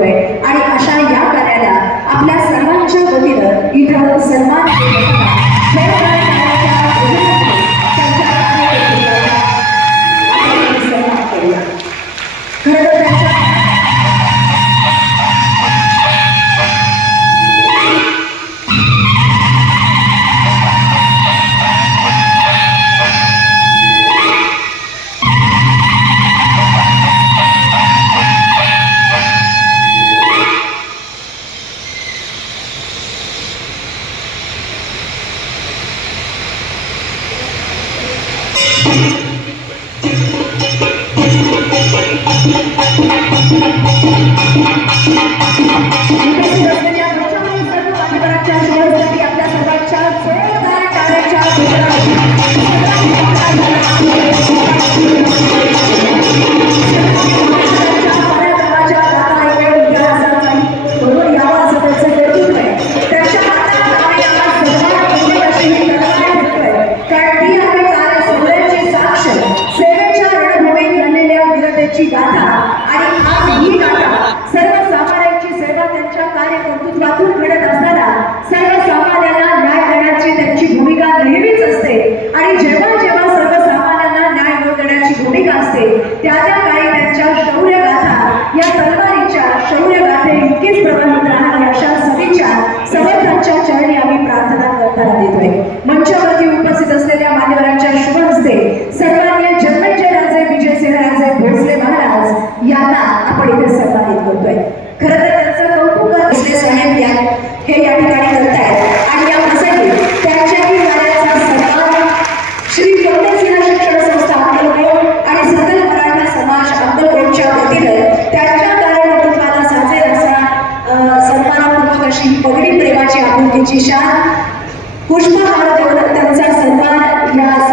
करतोय नेहमीच असते. आणि जेव्हा जेव्हा सर्वसामान्यांना न्याय मिळवून भूमिका असते त्या त्या काळी त्यांच्या शौर्य गाथा या तलवारीच्या शौर्य गाथे इतकीच प्रभावित राहावी अशा सभेच्या समर्थांच्या चरणी आम्ही प्रार्थना करताना देतोय. मंचावरती उपस्थित असलेल्या मान्यवरांच्या शुभ हस्ते सन्मान्य जन्मजय राजे विजयसिंहराजे भोसले महाराज यांना आपण इथे सन्मानित करतोय. खरं प्रेमाची पगडी प्रेमाची आपुलकीची शान. पुष्पहार देऊन त्यांचा सन्मान या